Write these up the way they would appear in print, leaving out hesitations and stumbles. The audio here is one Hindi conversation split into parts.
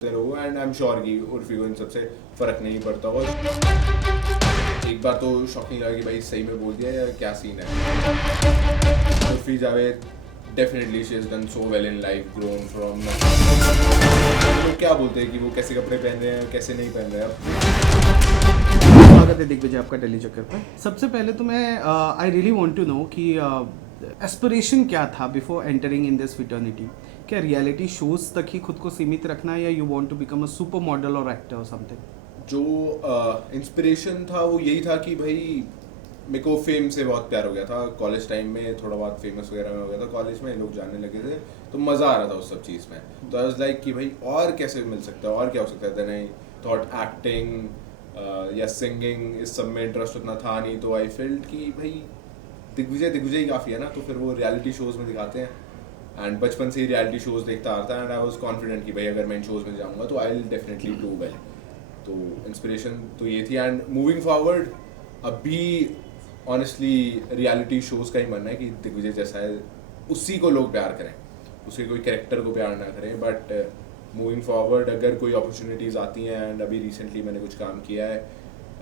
रहो एंड आई एम श्योर कि उर्फी को इन सबसे फर्क नहीं पड़ता। और एक बार तो शॉकिंग लगा कि भाई सही में बोल दिया या क्या सीन है। Urfi Javed definitely she has done so well in life, grown from लोग क्या बोलते हैं कि वो कैसे कपड़े पहन रहे हैं कैसे नहीं पहन रहे हैं। स्वागत है दिग्विजय आपका दिल्ली चक्कर पर। सबसे पहले तो मैं I really want to know कि एस्पिरेशन क्या था before entering in this fraternity. क्या रियलिटी शोज तक ही खुद को सीमित रखना है या you want to become a super model और एक्टर और समथिंग? जो इंस्पिरेशन था वो यही था कि भाई मेरे को फेम से बहुत प्यार हो गया था कॉलेज टाइम में, थोड़ा बहुत फेमस वगैरह में हो गया था कॉलेज में, लोग जानने लगे थे तो मज़ा आ रहा था उस सब चीज़ में। तो आई वाज लाइक कि भाई और कैसे मिल सकता है और क्या हो सकता है। देन आई थॉट एक्टिंग या सिंगिंग इस सब में इंटरेस्ट उतना था नहीं, तो आई फेल्ट कि भाई दिग्विजय ही काफ़ी है ना, तो फिर वो रियलिटी शोज़ में दिखाते हैं। एंड बचपन से ही रियलिटी शोज़ देखता आता है एंड आई वाज कॉन्फिडेंट कि भाई अगर मैं इन शोज़ में जाऊँगा तो I will definitely do well. तो इंस्पिरेशन तो ये थी। एंड मूविंग फॉरवर्ड अभी ऑनेस्टली रियलिटी शोज़ का ही मानना है कि दिग्विजय जैसा है उसी को लोग प्यार करें, उसके कोई कैरेक्टर को प्यार ना करें। बट मूविंग फॉरवर्ड अगर कोई अपॉर्चुनिटीज़ आती हैं, एंड अभी रिसेंटली मैंने कुछ काम किया है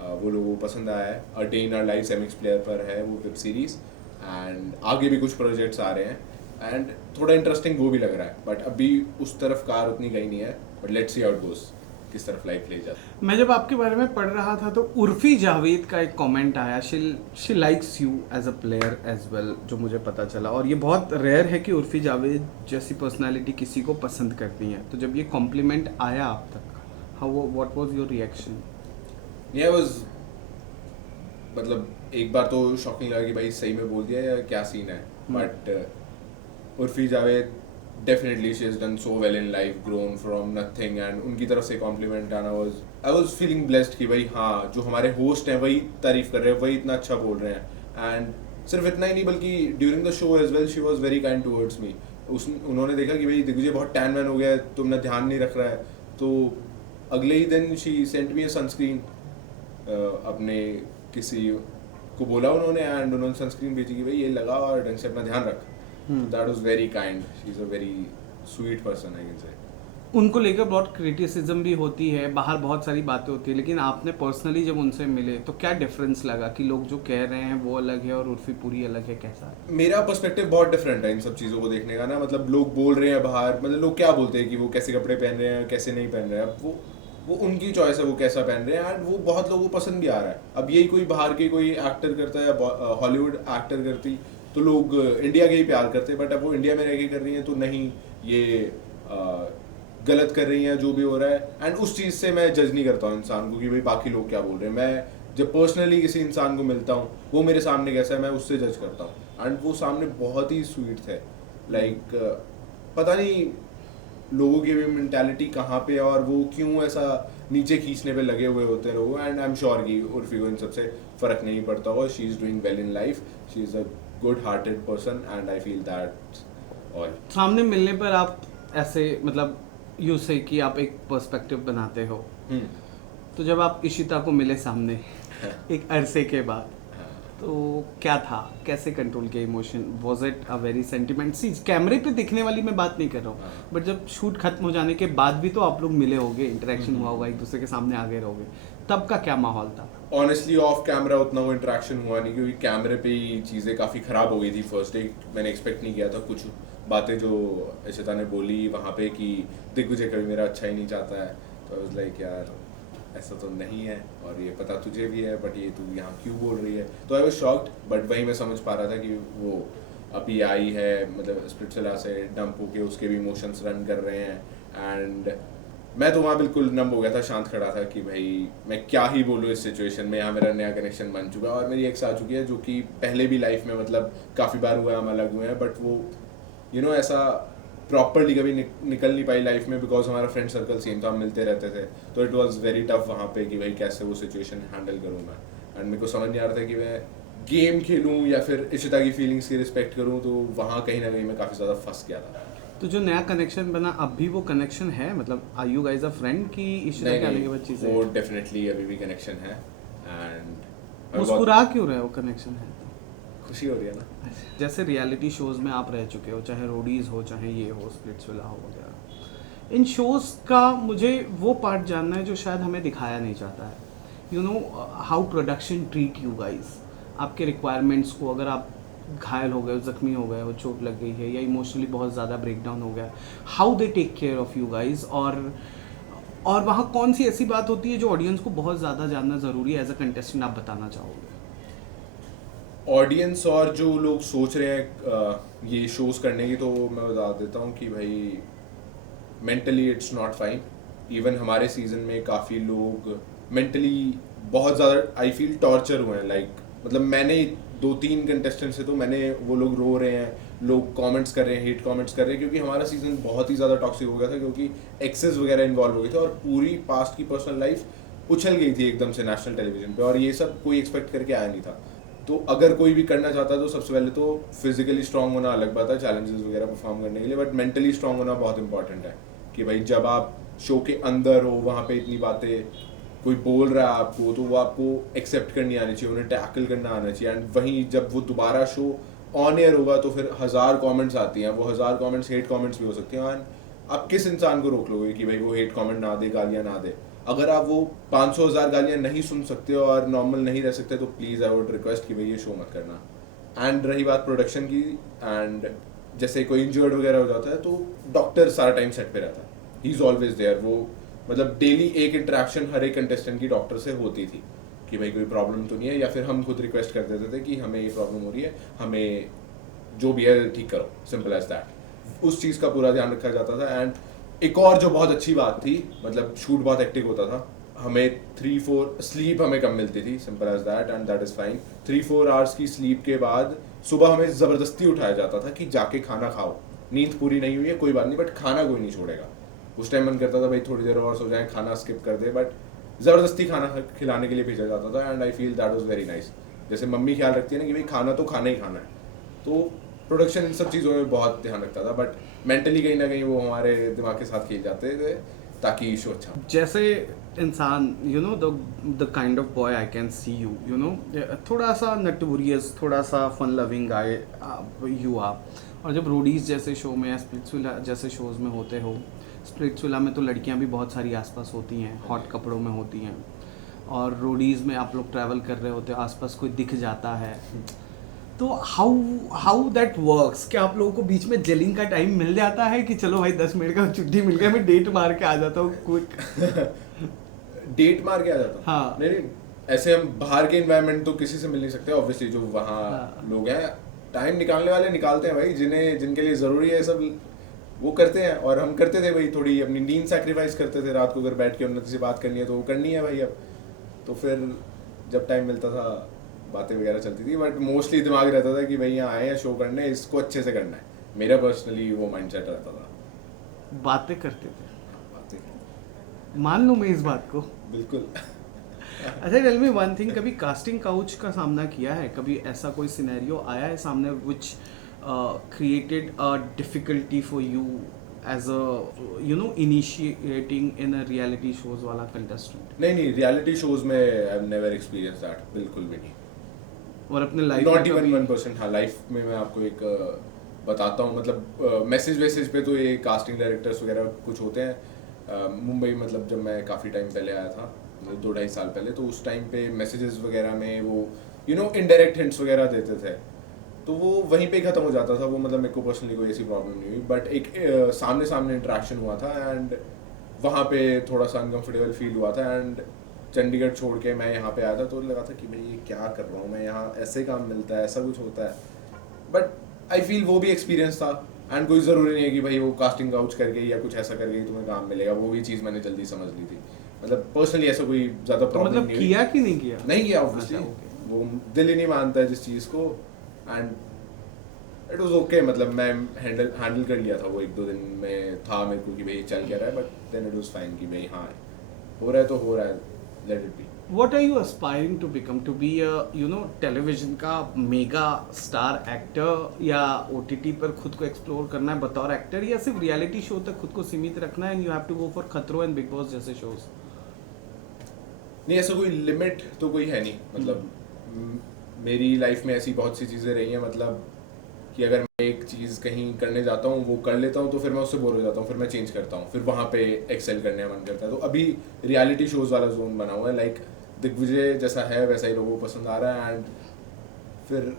वो लोगों को पसंद आया है। A day in our life MX player पर है वो वेब सीरीज़, एंड आगे भी कुछ प्रोजेक्ट्स आ रहे हैं एंड थोड़ा इंटरेस्टिंग वो भी लग रहा है। बट अभी उस तरफ कार उतनी गई नहीं है, but let's see how it goes, किस तरफ लाइफ ले जाता है। मैं जब आपके बारे में पढ़ रहा था तो उर्फी जावेद का एक कमेंट आया, she likes you as a player as well, जो मुझे पता चला। और ये बहुत रेयर है कि उर्फी जावेद जैसी पर्सनालिटी किसी को पसंद करती है। तो जब ये कॉम्प्लीमेंट आया आप तक, how what was your reaction? ये वाज मतलब एक बार तो शॉकिंग लगा कि भाई सही में बोल दिया या क्या सीन है। But Urfi Javed definitely she has done so well in life, grown from nothing, and उनकी तरफ से कॉम्प्लीमेंट आना आई वाज फीलिंग ब्लेस्ड कि भाई हाँ, जो हमारे होस्ट हैं वही तारीफ कर रहे हैं, वही इतना अच्छा बोल रहे हैं। एंड सिर्फ इतना ही नहीं बल्कि during the show as well she was very kind towards me. उन्होंने देखा कि भाई दिग्विजय बहुत टैन मैन हो गया है, तुमने ध्यान नहीं रख रहा है, तो अगले ही दिन she sent me a sunscreen. अपने किसी को बोला उन्होंने एंड उन्होंने सनस्क्रीन भेजी कि भाई ये लगा और ढंग से अपना ध्यान रख। That was very kind, she is a very sweet person I can say. उनको लेकर बहुत क्रिटिसिज्म भी होती है, बाहर बहुत सारी बातें होती है, लेकिन आपने पर्सनली जब उनसे मिले तो क्या डिफरेंस लगा कि लोग जो कह रहे हैं वो अलग है और उर्फी पूरी अलग है? कैसा है? मेरा पर्सपेक्टिव बहुत डिफरेंट है इन सब चीज़ों को देखने का ना। मतलब लोग बोल रहे हैं बाहर, मतलब लोग क्या बोलते हैं कि वो कैसे कपड़े पहन रहे हैं कैसे नहीं पहन रहे हैं, अब वो उनकी चॉइस है वो कैसा पहन रहे हैं एंड वो बहुत लोगों को पसंद भी आ रहा है। अब यही कोई बाहर के कोई एक्टर करता है या हॉलीवुड एक्टर करती तो लोग इंडिया के ही प्यार करते, बट अब वो इंडिया में रह के कर रही हैं तो नहीं, ये गलत कर रही हैं जो भी हो रहा है। एंड उस चीज़ से मैं जज नहीं करता हूँ इंसान को कि भाई बाकी लोग क्या बोल रहे हैं। मैं जब पर्सनली किसी इंसान को मिलता हूँ वो मेरे सामने कैसा है मैं उससे जज करता हूँ। एंड वो सामने बहुत ही स्वीट थे। लाइक पता नहीं लोगों की भी मेंटालिटी कहाँ पे है और वो क्यों ऐसा नीचे खींचने पे लगे हुए होते हैं लोग। एंड आई एम श्योर कि उर्फी को इन सबसे फर्क नहीं पड़ता होगा। She is doing well in life, she is a good hearted person and I feel that all. सामने मिलने पर आप ऐसे मतलब यू से कि आप एक पर्सपेक्टिव बनाते हो, तो जब आप इशिता को मिले सामने एक अरसे के बाद, तो क्या था, कैसे कंट्रोल किया emotion? Was it a very sentiment सी? कैमरे पे दिखने वाली मैं बात नहीं कर रहा हूँ, बट जब शूट खत्म हो जाने के बाद भी तो आप लोग मिले होगे, इंटरेक्शन हुआ होगा, एक दूसरे के सामने आगे रहोगे, तब का क्या माहौल था? ऑनेस्टली ऑफ कैमरा उतना वो इंटरेक्शन हुआ नहीं क्योंकि कैमरे पे ही चीज़ें काफ़ी ख़राब हो गई थी फर्स्ट डे। मैंने एक्सपेक्ट नहीं किया था कुछ बातें जो इशिता ने बोली वहाँ पे कि दिग्विजय कभी मेरा अच्छा ही नहीं चाहता है। तो आई वाज लाइक यार ऐसा तो नहीं है और ये पता तुझे भी है, बट ये तू यहाँ क्यों बोल रही है। तो आई वाज शॉक्ड, बट वही मैं समझ पा रहा था कि वो अभी आई है, मतलब स्पिरिचुअला से डंप होके उसके भी इमोशंस रन कर रहे हैं। एंड मैं तो वहाँ बिल्कुल नंब हो गया था, शांत खड़ा था कि भाई मैं क्या ही बोलूँ इस सिचुएशन में। यहाँ मेरा नया कनेक्शन बन चुका है और मेरी एक्स आ चुकी है जो कि पहले भी लाइफ में मतलब काफ़ी बार हुआ है, हम अलग हुए हैं, बट वो ऐसा प्रॉपरली कभी निकल नहीं पाई लाइफ में बिकॉज हमारा फ्रेंड सर्कल सेम था, हम मिलते रहते थे। तो इट वाज वेरी टफ वहाँ पे कि भाई कैसे वो सिचुएशन हैंडल करूँ मैं। एंड मेरे को समझ नहीं आ रहा था कि मैं गेम खेलूँ या फिर इशिता की फीलिंग्स की रिस्पेक्ट करूँ। तो वहाँ कहीं ना कहीं मैं काफ़ी ज़्यादा फंस गया था। तो जो नया कनेक्शन बना, अब भी वो कनेक्शन है? मतलब are you guys a friend की इशिता के आने के बाद चीजें? वो डेफिनेटली अभी भी कनेक्शन है। एंड मुस्कुरा क्यों रहे हो? कनेक्शन है तो खुशी हो रही है ना। जैसे रियलिटी शोज में आप रह चुके हो, चाहे रोडीज हो चाहे ये हो स्प्लिट्सविला हो वगैरह, इन शोज़ का मुझे वो पार्ट जानना है जो शायद हमें दिखाया नहीं जाता है, you know how production treat you guys, आपके रिक्वायरमेंट्स को, अगर आप घायल हो गए हो, जख्मी हो गए हो, चोट लग गई है या इमोशनली बहुत ज़्यादा ब्रेकडाउन हो गया, how they take care of you guys, और वहाँ कौन सी ऐसी बात होती है जो ऑडियंस को बहुत ज़्यादा जानना ज़रूरी है एज अ कंटेस्टेंट, आप बताना चाहोगे? ऑडियंस और जो लोग सोच रहे हैं ये शोज करने की, तो मैं बता देता हूँ कि भाई mentally it's not fine. Even हमारे सीजन में काफ़ी लोग मेंटली बहुत ज़्यादा आई फील टॉर्चर हुए हैं। लाइक मतलब मैंने 2-3 कंटेस्टेंट से तो मैंने, वो लोग रो रहे हैं, लोग कमेंट्स कर रहे हैं, हेट कमेंट्स कर रहे हैं, क्योंकि हमारा सीजन बहुत ही ज़्यादा टॉक्सिक हो गया था, क्योंकि एक्सेस वगैरह इन्वॉल्व हो गए थे और पूरी पास्ट की पर्सनल लाइफ उछल गई थी एकदम से नेशनल टेलीविजन पे, और ये सब कोई एक्सपेक्ट करके आया नहीं था। तो अगर कोई भी करना चाहता है तो सबसे पहले तो फिजिकली स्ट्रांग होना अलग बात है चैलेंजेस वगैरह परफॉर्म करने के लिए, बट मेंटली स्ट्रांग होना बहुत इंपॉर्टेंट है। कि भाई जब आप शो के अंदर हो, वहाँ पे इतनी बातें कोई बोल रहा है आपको, तो वो आपको एक्सेप्ट करनी आनी चाहिए, उन्हें टैकल करना आना चाहिए। एंड वहीं जब वो दोबारा शो ऑन एयर होगा तो फिर 1000 कमेंट्स आती हैं, वो 1000 कमेंट्स हेट कमेंट्स भी हो सकते हैं। एंड आप किस इंसान को रोक लोगे कि भाई वो हेट कमेंट ना दे, गालियाँ ना दे? अगर आप वो 500,000 गालियाँ नहीं सुन सकते हो और नॉर्मल नहीं रह सकते, तो प्लीज़ आई वुड रिक्वेस्ट कि भाई ये शो मत करना। एंड रही बात प्रोडक्शन की, एंड जैसे कोई इंजर्ड वगैरह हो जाता है तो डॉक्टर सारा टाइम सेट पे रहता है, ही इज़ ऑलवेज देयर। वो मतलब डेली एक इंटरेक्शन हर एक कंटेस्टेंट की डॉक्टर से होती थी कि भाई कोई प्रॉब्लम तो नहीं है, या फिर हम खुद रिक्वेस्ट कर देते थे कि हमें ये प्रॉब्लम हो रही है, हमें जो भी है ठीक करो, सिंपल एज दैट। उस चीज़ का पूरा ध्यान रखा जाता था। एंड एक और जो बहुत अच्छी बात थी, मतलब शूट बहुत एक्टिव होता था, हमें 3-4 स्लीप हमें कम मिलती थी, simple as that, and that is fine. 3-4 hours की स्लीप के बाद सुबह हमें ज़बरदस्ती उठाया जाता था कि जाके खाना खाओ, नींद पूरी नहीं हुई है कोई बात नहीं, बट खाना कोई नहीं छोड़ेगा। उस टाइम मन करता था भाई थोड़ी देर और सो जाए, खाना स्किप कर दे, बट ज़बरदस्ती खाना खिलाने के लिए भेजा जाता था। And I feel that was very nice. जैसे मम्मी ख्याल रखती है ना कि भाई खाना तो खाना ही खाना है, तो प्रोडक्शन इन सब चीज़ों में बहुत ध्यान रखता था। बट मेंटली कहीं ना कहीं वो हमारे दिमाग के साथ खेल जाते थे ताकि शो अच्छा हो। जैसे इंसान, you know the kind of boy I can see you, you know थोड़ा सा नटोरियस, थोड़ा सा fun loving guy you are, और जब रोडीज जैसे शो में या स्प्लिट्सविला जैसे शोज़ में होते हो, स्प्लिट्सविला में तो लड़कियां भी बहुत सारी आसपास होती हैं, हॉट कपड़ों में होती हैं, और रोडीज में आप लोग ट्रैवल कर रहे होते हो, आसपास कोई दिख जाता है, तो हाउ दैट वर्क्स? क्या आप लोगों को बीच में जेलिंग का टाइम मिल जाता है कि चलो भाई 10 मिनट का छुट्टी मिल गया, मैं डेट मार के आ जाता हूँ क्विक? डेट मार के आ जाता हूँ? हाँ। नहीं, ऐसे हम बाहर के इन्वायरमेंट तो किसी से मिल नहीं सकते ऑब्वियसली, जो वहाँ हाँ। लोग हैं टाइम निकालने वाले निकालते हैं भाई, जिनके लिए ज़रूरी है सब वो करते हैं। और हम करते थे भाई, थोड़ी अपनी नींद सेक्रीफाइस करते थे, रात को अगर बैठ के उन्नति से बात करनी है तो वो करनी है भाई अब। तो फिर जब टाइम मिलता था बातें वगैरह चलती थी, बट मोस्टली दिमाग रहता था कि भाई यहाँ आए हैं शो करने, इसको अच्छे से करना है। मेरा पर्सनली वो माइंडसेट रहता था। बातें करते थे, बातें मान लूँ मैं इस बात को। बिल्कुल। अच्छा, टेल मी वन थिंग, कभी कास्टिंग काउच का सामना किया है? कभी ऐसा कोई सिनेरियो आया है सामने which created a difficulty for you as a you know initiating in a reality shows वाला कंटेस्टेंट? नहीं, रियलिटी शोज में I have never experience that, बिल्कुल भी नहीं। और अपने लाइफ नॉट इवन 1%। हाँ, लाइफ में मैं आपको एक बताता हूँ, मतलब मैसेज पे तो ये कास्टिंग डायरेक्टर्स वगैरह कुछ होते हैं। मुंबई मतलब जब मैं काफ़ी टाइम पहले आया था, 2-2.5 साल पहले, तो उस टाइम पे मैसेजेस वगैरह में वो इनडायरेक्ट हिंट्स वगैरह देते थे, तो वो वहीं पे ख़त्म हो जाता था वो। मतलब मेरे को पर्सनली कोई ऐसी प्रॉब्लम नहीं हुई, बट एक सामने सामने इंटरेक्शन हुआ था, एंड वहाँ पे थोड़ा सा अनकम्फर्टेबल फील हुआ था। एंड चंडीगढ़ छोड़ के मैं यहाँ पे आया था तो लगा था कि भाई ये क्या कर रहा हूँ मैं यहाँ, ऐसे काम मिलता है, ऐसा कुछ होता है। बट आई फील वो भी एक्सपीरियंस था, एंड कोई ज़रूरी नहीं है कि भाई वो कास्टिंग काउच कर गई या कुछ ऐसा कर गई तुम्हें काम मिलेगा। वो भी चीज़ मैंने जल्दी समझ ली थी। मतलब पर्सनली ऐसा कोई ज़्यादा तो प्रॉब्लम मतलब नहीं हुई। किया कि नहीं किया? नहीं किया ऑब्वियसली। अच्छा, okay. वो दिल ही नहीं मानता है जिस चीज़ को, एंड इट वाज ओके। मतलब मैं हैंडल कर लिया था वो, 1-2 दिन में था मेरे को कि भाई चल क्या रहा है, but then it was fine कि भाई हाँ हो रहा है तो हो रहा है, let it be. What are you aspiring to become? To be a television का मेगा स्टार एक्टर, या OTT पर खुद को एक्सप्लोर करना है बतौर एक्टर, या सिर्फ रियलिटी शो तक खुद को सीमित रखना है and you have to go for खतरों एंड बिग बॉस जैसे शोज? नहीं, ऐसा कोई लिमिट तो कोई है नहीं। मतलब मेरी लाइफ में ऐसी बहुत सी चीज़ें रही हैं, मतलब कि अगर मैं एक चीज़ कहीं करने जाता हूँ वो कर लेता हूँ तो फिर मैं उससे बोर हो जाता हूँ, फिर मैं चेंज करता हूँ, फिर वहाँ पे एक्सेल करने का मन करता है। तो अभी रियलिटी शोज़ वाला जोन बना हुआ है, लाइक दिग्विजय जैसा है वैसा ही लोगों को पसंद आ रहा है। एंड फिर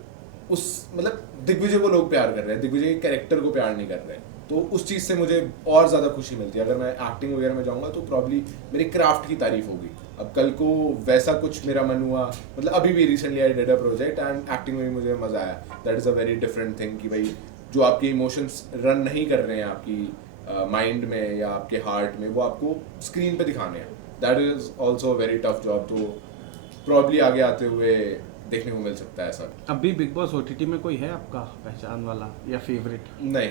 उस मतलब दिग्विजय को लोग प्यार कर रहे हैं, दिग्विजय के कैरेक्टर को प्यार नहीं कर रहे हैं, तो उस चीज़ से मुझे और ज़्यादा खुशी मिलती है। अगर मैं एक्टिंग वगैरह में जाऊँगा तो प्रॉब्ली मेरी क्राफ्ट की तारीफ होगी। अब कल को वैसा कुछ मेरा मन हुआ, मतलब अभी भी recently I did a project and acting में भी मुझे मज़ा आया। That is a very different thing कि भाई जो आपके इमोशंस रन नहीं कर रहे हैं आपकी माइंड में या आपके हार्ट में, वो आपको स्क्रीन पे दिखाने हैं। That is also a very tough job, तो प्रॉब्ली आगे आते हुए देखने को मिल सकता है ऐसा। अभी बिग बॉस ओटीटी में कोई है आपका पहचान वाला या फेवरेट? नहीं,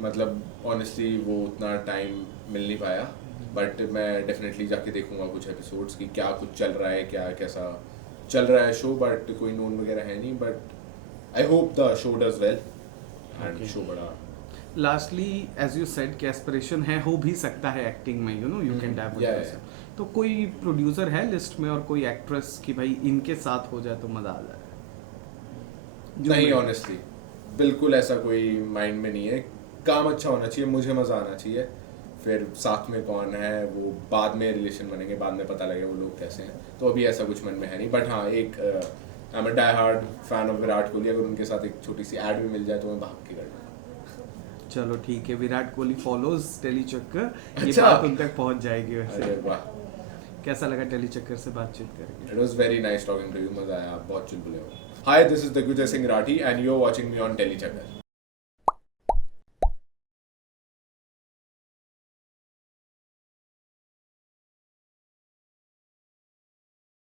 मतलब ऑनेस्टली वो उतना टाइम मिल नहीं पाया, बट मैं डेफिनेटली जाके देखूंगा कुछ एपिसोड्स की क्या कुछ चल रहा है, क्या कैसा चल रहा है शो। बट कोई नोन वगैरह है नहीं, but I hope the show does well and show बड़ा। लास्टली एज यू सेड कि एस्पिरेशन है, हो भी सकता है एक्टिंग में, you know you can dive. तो कोई प्रोड्यूसर है लिस्ट में और कोई एक्ट्रेस कि भाई इनके साथ हो जाए तो मजा आ जाए? नहीं, ऑनेस्टली बिल्कुल ऐसा कोई माइंड में नहीं है। काम अच्छा होना चाहिए, मुझे मज़ा आना चाहिए, फिर साथ में कौन है वो बाद में रिलेशन बनेंगे, बाद में पता लगेगा वो लोग कैसे हैं। तो अभी ऐसा कुछ मन में है नहीं, बट हाँ एक I am a die hard fan of Virat Kohli. अगर उनके साथ एक छोटी सी ऐड भी मिल जाए तो मैं भाग के कर लूँगा। चलो ठीक है, विराट कोहली फॉलोज टेली चक्कर, ये अच्छा। बात उन तक पहुंच जाएगी। वैसे अरे वाह, कैसा लगा टेली चक्कर से बातचीत करके? It was very nice talking to you, मज़ा आया, आप बहुत चुलबुले हो। Hi, this is Digvijay Singh Rathi and you are watching me on Tele चक्कर।